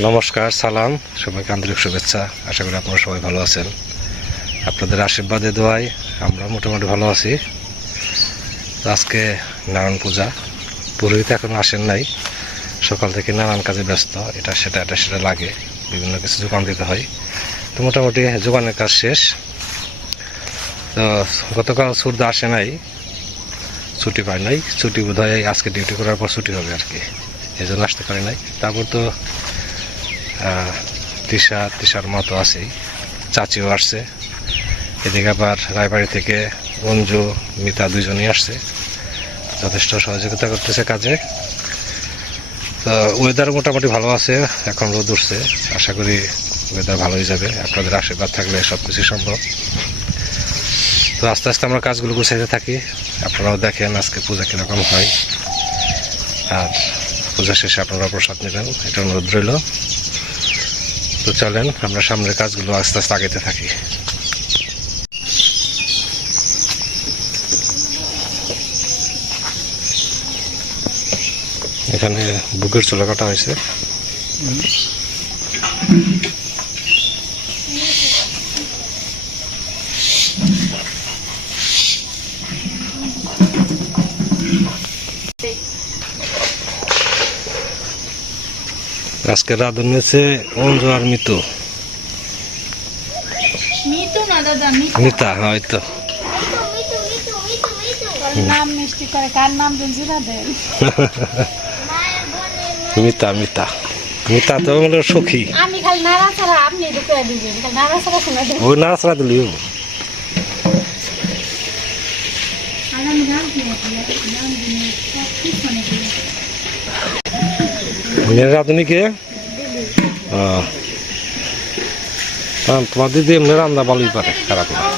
নমস্কার, সালাম, সবাইকে আন্তরিক শুভেচ্ছা। আশা করি আপনারা সবাই ভালো আছেন। আপনাদের আশীর্বাদে দোয়াই আমরা মোটামুটি ভালো আছি। আজকে নারায়ণ পূজা। পুরোহিত এখন আসেন নাই। সকাল থেকে নানান কাজে ব্যস্ত। এটা সেটা এটা সেটা লাগে। বিভিন্ন কিছু যোগান দিতে হয়। তো মোটামুটি যোগানের কাজ শেষ। তো গতকাল সূর্য আসে নাই। ছুটি পায় নাই। ছুটি বোধ হয় আজকে ডিউটি করার পর ছুটি হবে আর কি। এই জন্য আসতে পারে নাই। তারপর তো তৃষা তৃষার মতো আছেই। চাচিও আসছে। এদিকে আবার রায়বাড়ি থেকে অঞ্জু মিতা দুজনই আসছে। যথেষ্ট সহযোগিতা করতেছে কাজে। তো ওয়েদার মোটামুটি ভালো আছে, এখন রোদ উঠছে। আশা করি ওয়েদার ভালোই যাবে। আপনাদের আশীর্বাদ থাকলে সব কিছু সম্ভব। তো আস্তে আস্তে আমরা কাজগুলো গুছাইতে থাকি। আপনারাও দেখেন আজকে পূজা কীরকম হয়। আর পূজা শেষে আপনারা প্রসাদ নেবেন। এটা অনুরোধ রইল। তো চলেন আমরা সামনের কাজগুলো আস্তে আস্তে আগেতে থাকি। এখানে বুকের চুলা কাটা হয়েছে। আজকে রাধুন নিয়েছে অঞ্জু আর মিতু। মিতু হয়তো। মিতা মিতা। মিতা তো হলো সখী। আমি খালি নাড়া ছাড়া আপনি দিবেন নাড়া ছাড়া শোনা দেবেন মেয়ের রাধুনিকে ও। হ্যাঁ, তোমার দিদি এমনি রান্না ভালোই পারে খারাপ না না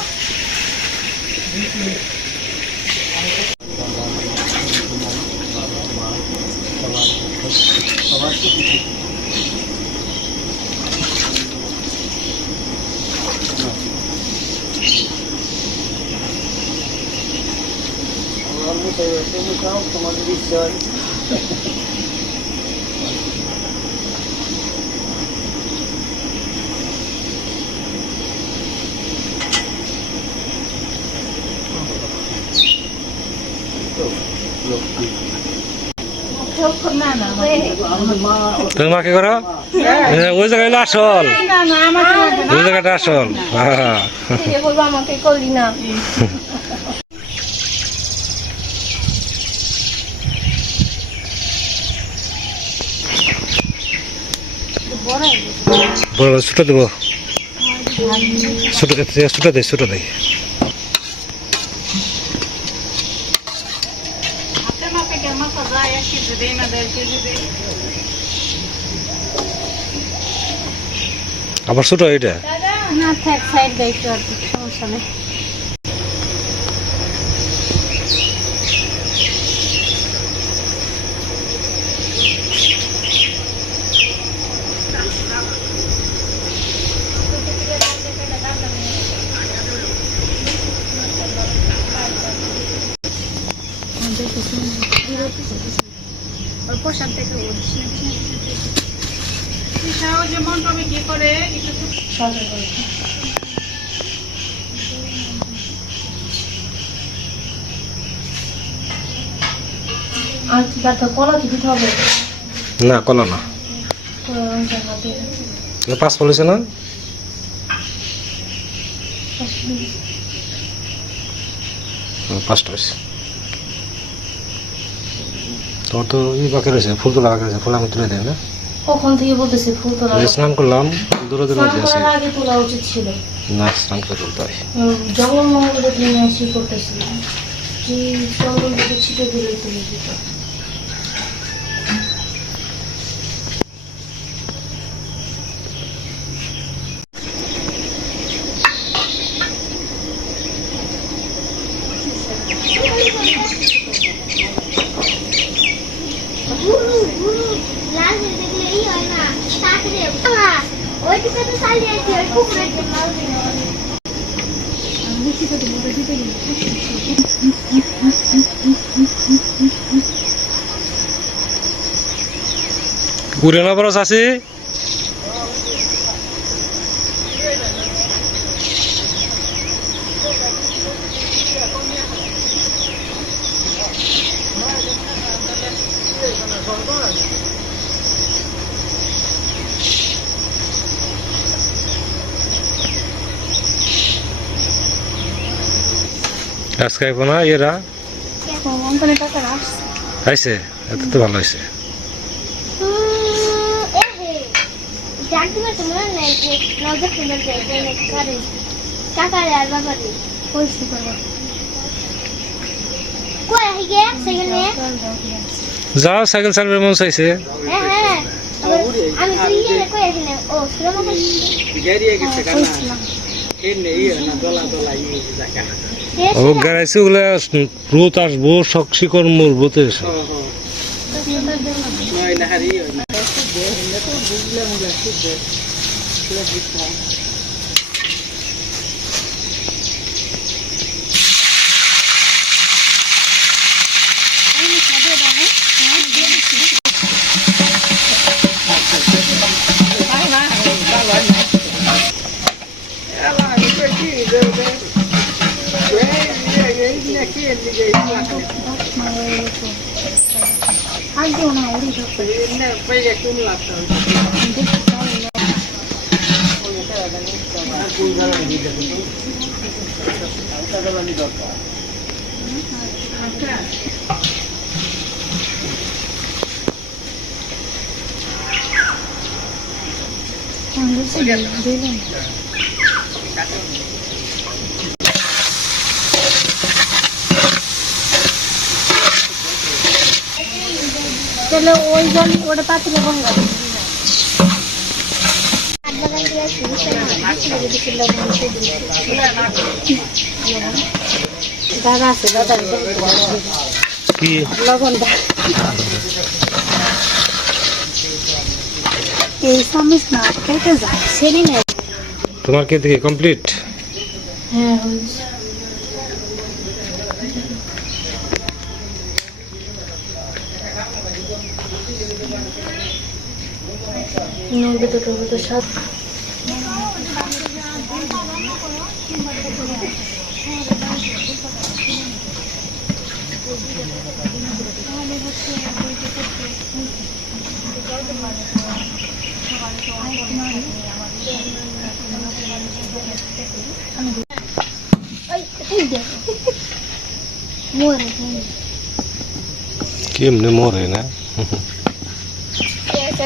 না তুমি মাকে করো? হ্যাঁ, ওই জায়গায় আসল। ওই জায়গাটা আসল। আমাকে করলি না। বড় বড় ছোট দেবো। ছোট ছোট দেয় ছোট দেয় হাতে মাপে কেমন সাজায় এক কেজি দেই না দেড় কেজি দেই আবার ছোট এটা? না থাক সাইড দেয় আর সমস্যা নেই পোশাক দেখে যেমন তুমি কি করে একটু সাজা করে আর কি কাটা কলা কি দিতে হবে না, কলা না। পাঁচ পলিছে না? পাঁচটা তোমার তো ই বাকি রয়েছে ফুল তোলা বাকি রয়েছে, ফুল আমি তুলে দেয় না? কখন থেকে বলতেছে ফুল তোলা স্নান করলাম দূরে দূরে আগে তোলা উচিত ছিল। না স্নান করে তুলতে হয়। উম, জঙ্গলমহলে তুমি আসি করতেছিলাম কি জঙ্গল দেখে ছিটে দিলে তুলে দিত ঘুরে না বড় চাষি আজকে না এরা আইসে এত তো ভালো হয়েছে করে আর সেখানে যাও, সাইকেল চালাবে, মন চাইছে। ও, গাড়াইছে ওগুলা রোদ আসব শখ শিকড় মরবো তো এসে আর দিও না ওরই ধরতে দিলেন তাহলে ওই জল ওটা পাতিলে গঙ্গা দাদা আছে দাদা লবণ এই চামিচ না খেতে যায় তোমার কি দেখি কমপ্লিট হ্যাঁ হয়েছে। নলবে তো টলবে তো সব মোরে কেমনে মরে না?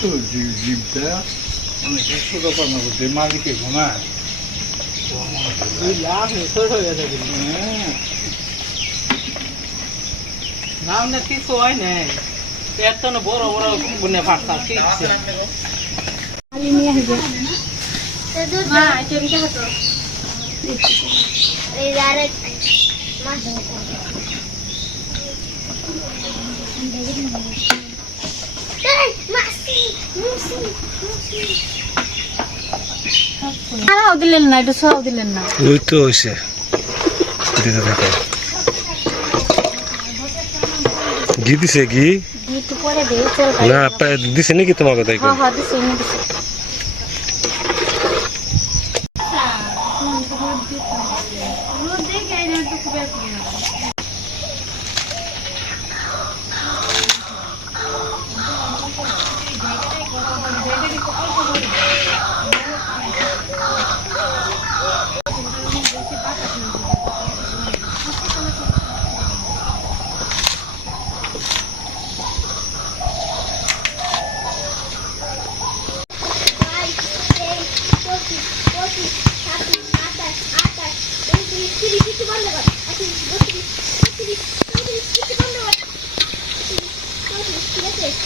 তো জীব- জীবটা অনেকে ছোট পানা করতে মালিকে ঘুমায়। হ্যাঁ, নামনে কিছু হয় নাই। পেট তো বড় বড় গুনে খালি নিয়ে আসবে। মা এটা কি হতো এই আরে মাছ মাসি মাসি মাসি। ছাড়াও দিলেন না এটা ছাড়াও দিলেন না। ওই তো হয়েছে দিতে থাকো ঘি দিছে ঘি না দিছে নাকি তোমার কথা হ্যাঁ হ্যাঁ দিছি এনে দিছি।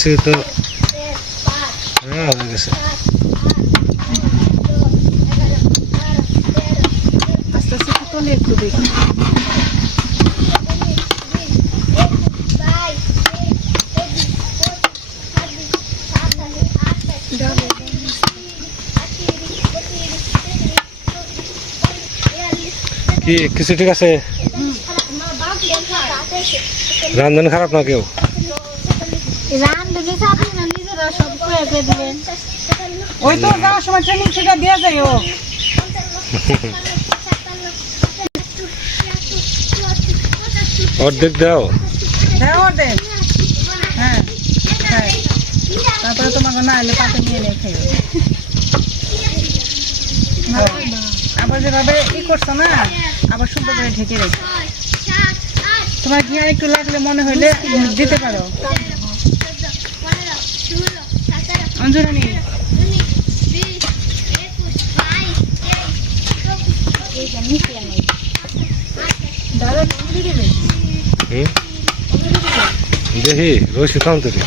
কিছু তো হ্যাঁ হয়ে গেছে। একটু দেখি। কি কিছু ঠিক আছে? রান্ধন খারাপ না কেউ রান্না যে আপনি না নিজেরা সব করে করে দিবেন ওই তো যাওয়ার সময় ট্রেনিং সেটা দেওয়া যায় ও। অর্ধেক দাও। হ্যাঁ হ্যাঁ হ্যাঁ। তারপরে তোমাকে না এলে তাতে নিয়ে নিয়ে খেয়ে আবার যেভাবে ই করছ না আবার সুন্দর করে ঢেকে রেখে। তোমার ঘি আর একটু লাগলে মনে হইলে দিতে পারো। অঞ্জনী দেখি রয়েছে কাউন থেকে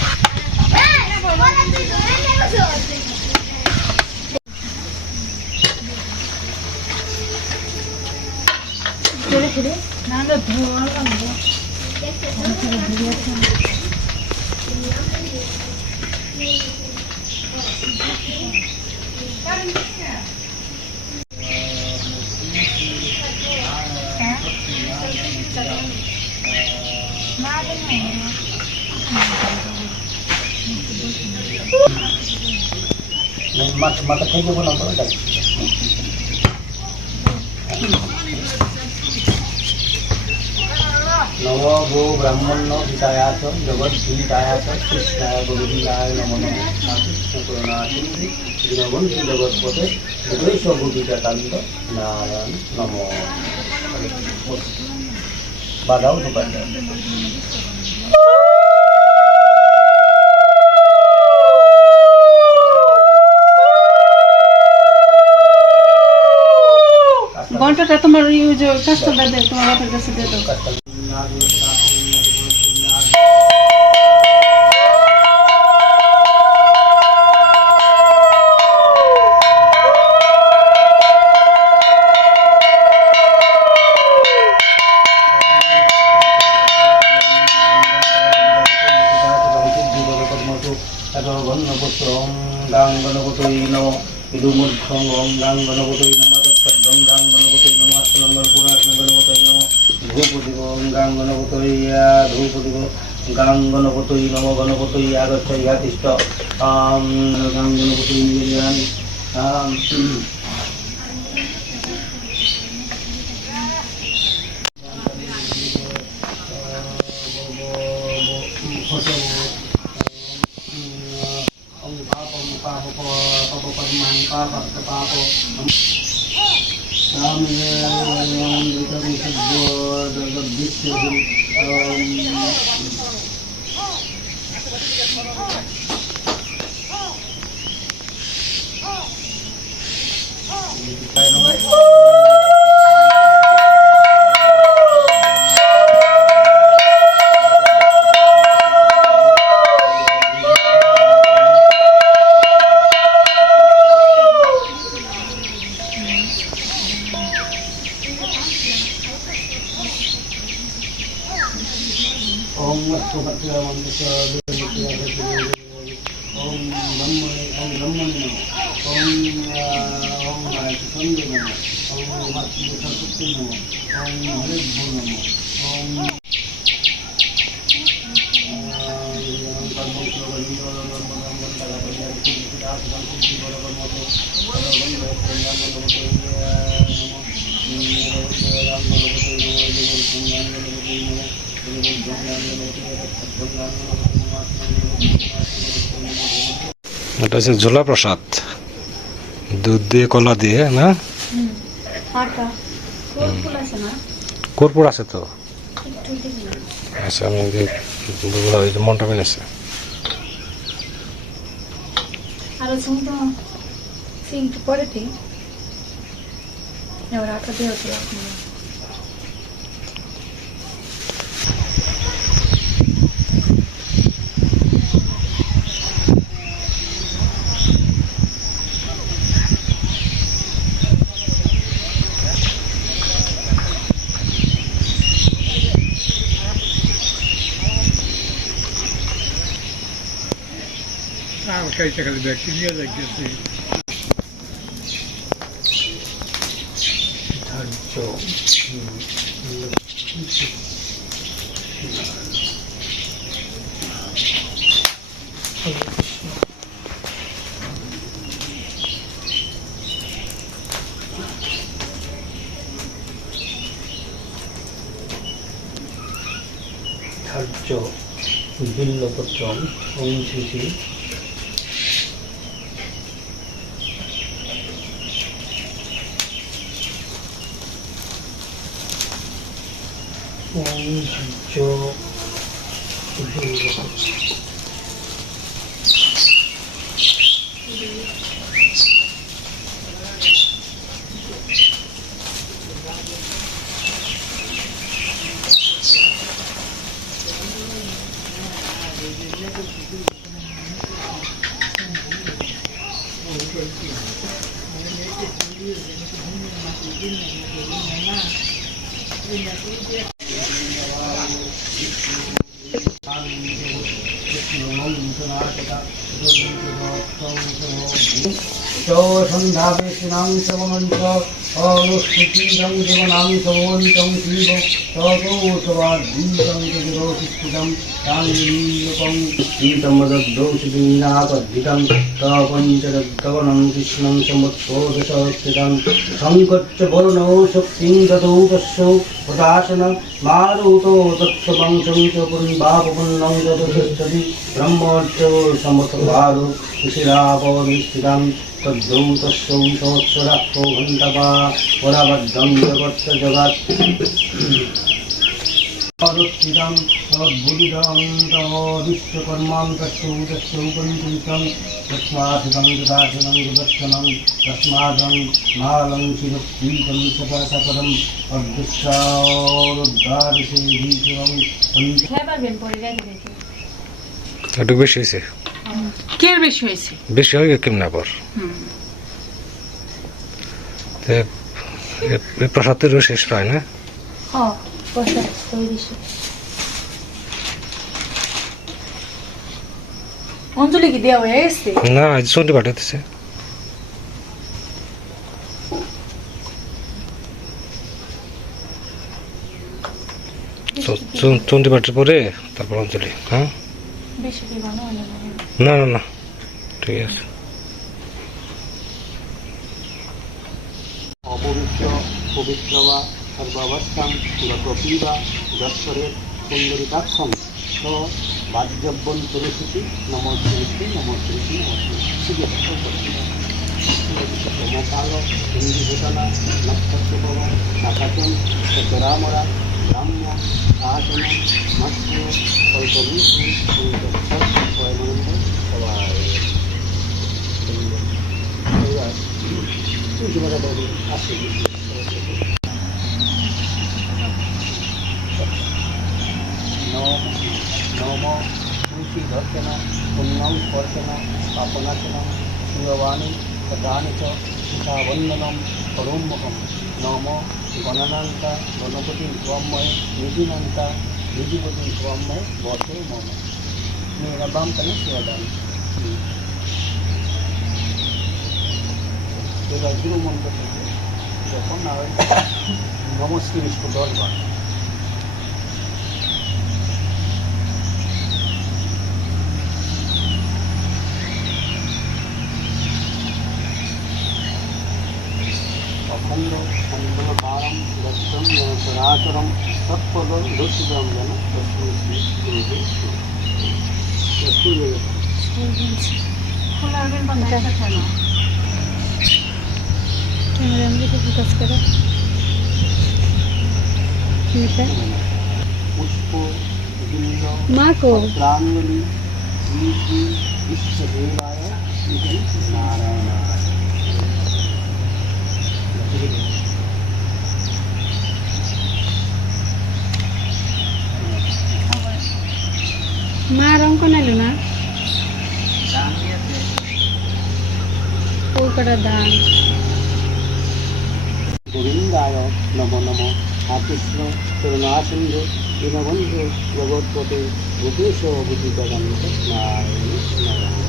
না হলে ধোয়া লাগবে নম গো ব্রাহ্মণ্য হিতায়াচ জগদ্ধিতায়াচ কৃষ্ণায় গোবিন্দায় নম নম কৃষ্ণ করুণা সিন্ধি দীনবন্ধু জগৎপতে হৃদয়স গোবিকান্ত নারায়ণ নম। বাধাও দোকান ঘন্টাটা তোমার ওই যে কাস্টমার দেয় তোমার কাছে দিয়ে দাও। গাং গণপতই নম গণপতই আগচ্ছ ইয়াতিষ্ঠ আম গাং গণপতই নিবেদয়ামি আম। Obrigado. এটা হচ্ছে ঝোলা প্রসাদ। দুধ দিয়ে কলা দিয়ে না? কর্পূর আছে তো? আচ্ছা আমি মনটা আরও পরে ঠিক দিয়ে আর খাইতে খালি ব্যাকটেরিয়া যাইতেছে ধার্য বিল্লপত্রম অংশিষি ওম ধার্য বিল্লপত্রম নাম শ্রবণন্ত অনুষ্ঠিতং জীবনাম শ্রবণতং শিব ততৌষবাধীতং জগদৌষিষ্ঠিতং তাঙ্গীয়কং শ্রীতমদগ্ধৌষিবিন্দাপদ্ভিতং তপঞ্চদগ্ধবনং কৃষ্ণং সমুৎসোদশহস্তিতং সংকচ্চ বরণৌ শক্তিং দদৌ তস্যৌ প্রদাসন মারুতো তৎসবংশং চ পুণ্বাপপুণ্যং যত ব্রহ্মোচ্চ সমতবারু শিরাপবিষ্ঠিতং তদ্যং তস্যং সহস্রাক্ষ ঘণ্টা বা পরাবদ্ধং জগৎ। জগৎ তদুদিদং তদ্বুদিদং তদুচ্চকর্মাং তস্যৌ তস্যৌ পঞ্চুঞ্চং তস্মাধিদং যদাশনং যদর্শনং তস্মাদং মালং চিরপ্রীতং সদাসকরম অদৃশ্যারুদ্ধারিষে ভীষণং একটু বেশি কে বেশি হয়েছে বেশি হয়ে কেমন আবার প্রসাদেরও শেষ প্রায় না হ্যাঁ প্রসাদ তৈরি সে অঞ্জলি কি দেওয়া হয়ে গেছে না আজ পাঠাতেছে চন্ডি পাঠের পরে তারপর অঞ্জলি হ্যাঁ বেশি দিব না অনেক হবে। না না না ঠিক আছে অপবিত্র পবিত্র বা সর্বাবস্থান গতপীবা দর্শরে সুন্দরিতাক্ষম স বাদ্যভ্যন্তরসূচি নম শ্রীশ্রী নম শ্রীশ্রী, নম শ্রী মৎস্য কল্পবিষ্ণু isso, jogador assim. नोम सूचीभक्तेन पुण्यं स्पर्शेन स्थापनाचन शिववाणी कथानि च सीतावन्दनं करोमुखं नोम गणनान्ता गणपतिं त्वं मये निधिनन्ता निधिपतिं त्वं मये मेरा बाम कने शिवदान থেকে যখন আর নমস্কার দশবার অখণ্ড মণ্ডলকারম দত্তম সরাচরম তৎপদ দর্শিতম যেন খোলা রাখবেন বা না খায় না कैमरे तो रंग को नहीं लूना। दान। গোবিন্দায় নম নম। কৃষ্ণ করুণাসিন্ধু দীনবন্ধু জগৎপতে ভূতেশ বুদ্ধিগণ কৃষ্ণায় নমঃ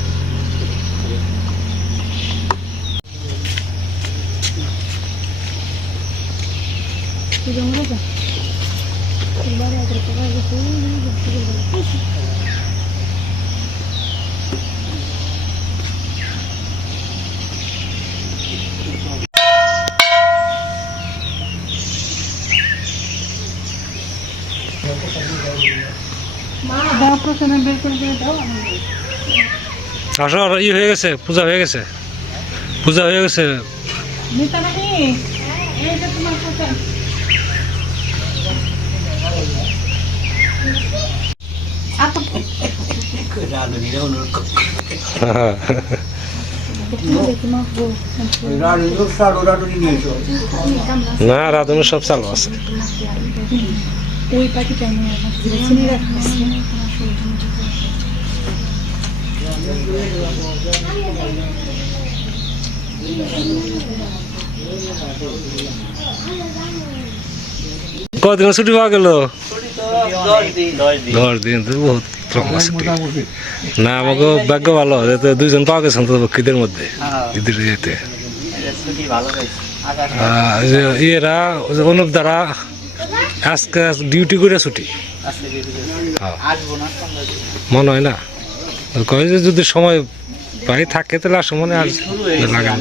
দাও প্রথমে বের করে দিয়ে দাও আমি আসো আর ই হয়ে গেছে পূজা হয়ে গেছে পূজা হয়ে গেছে নিতা নাকি এই যে তোমার কোথায় রানীর সার ওরা টুনি নিয়েছো না রাধুনের সব চালু আছে ওই পাখিটা আমার চিনি রাখছি কদিন ছুটি পাওয়া গেল? দশ দিন। তো বহুত না আমাকে ভাগ্য ভালো যেতে দুইজন পাওয়া গেছেন তো ঈদের মধ্যে ঈদের যেতে ইয়েরা অনুপ দ্বারা আজকে ডিউটি করে ছুটি। মনে হয় না কয় যে যদি সময় পাই থাকে তাহলে আসো মনে আর লাগান।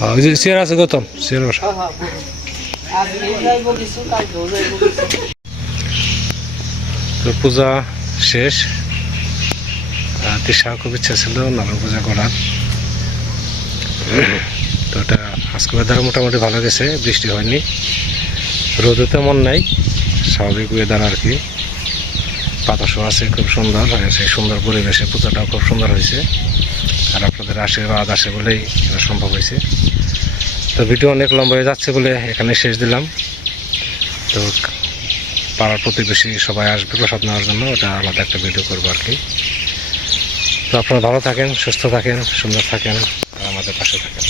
হ্যাঁ, চেয়ার আছে গৌতম চেয়ার বসা তো পূজা শেষ তৃষা খুব ইচ্ছা ছিল নবম পূজা করার তো ওটা আজকে ওয়েদার মোটামুটি ভালো গেছে, বৃষ্টি হয়নি। রোদও তেমন নাই, স্বাভাবিক ওয়েদার আর কি। বাতাসও আছে, খুব সুন্দর সেই সুন্দর পরিবেশে পূজাটাও খুব সুন্দর হয়েছে। আর আপনাদের আশীর্বাদ আসে বলেই এটা সম্ভব হয়েছে। তো ভিডিও অনেক লম্বা হয়ে যাচ্ছে বলে এখানে শেষ দিলাম। তো পাড়ার প্রতিবেশী সবাই আসবে প্রসাদ নেওয়ার জন্য, ওটা আলাদা একটা ভিডিও করব আর কি। তো আপনারা ভালো থাকেন, সুস্থ থাকেন, সুন্দর থাকেন, আর আমাদের পাশে থাকেন।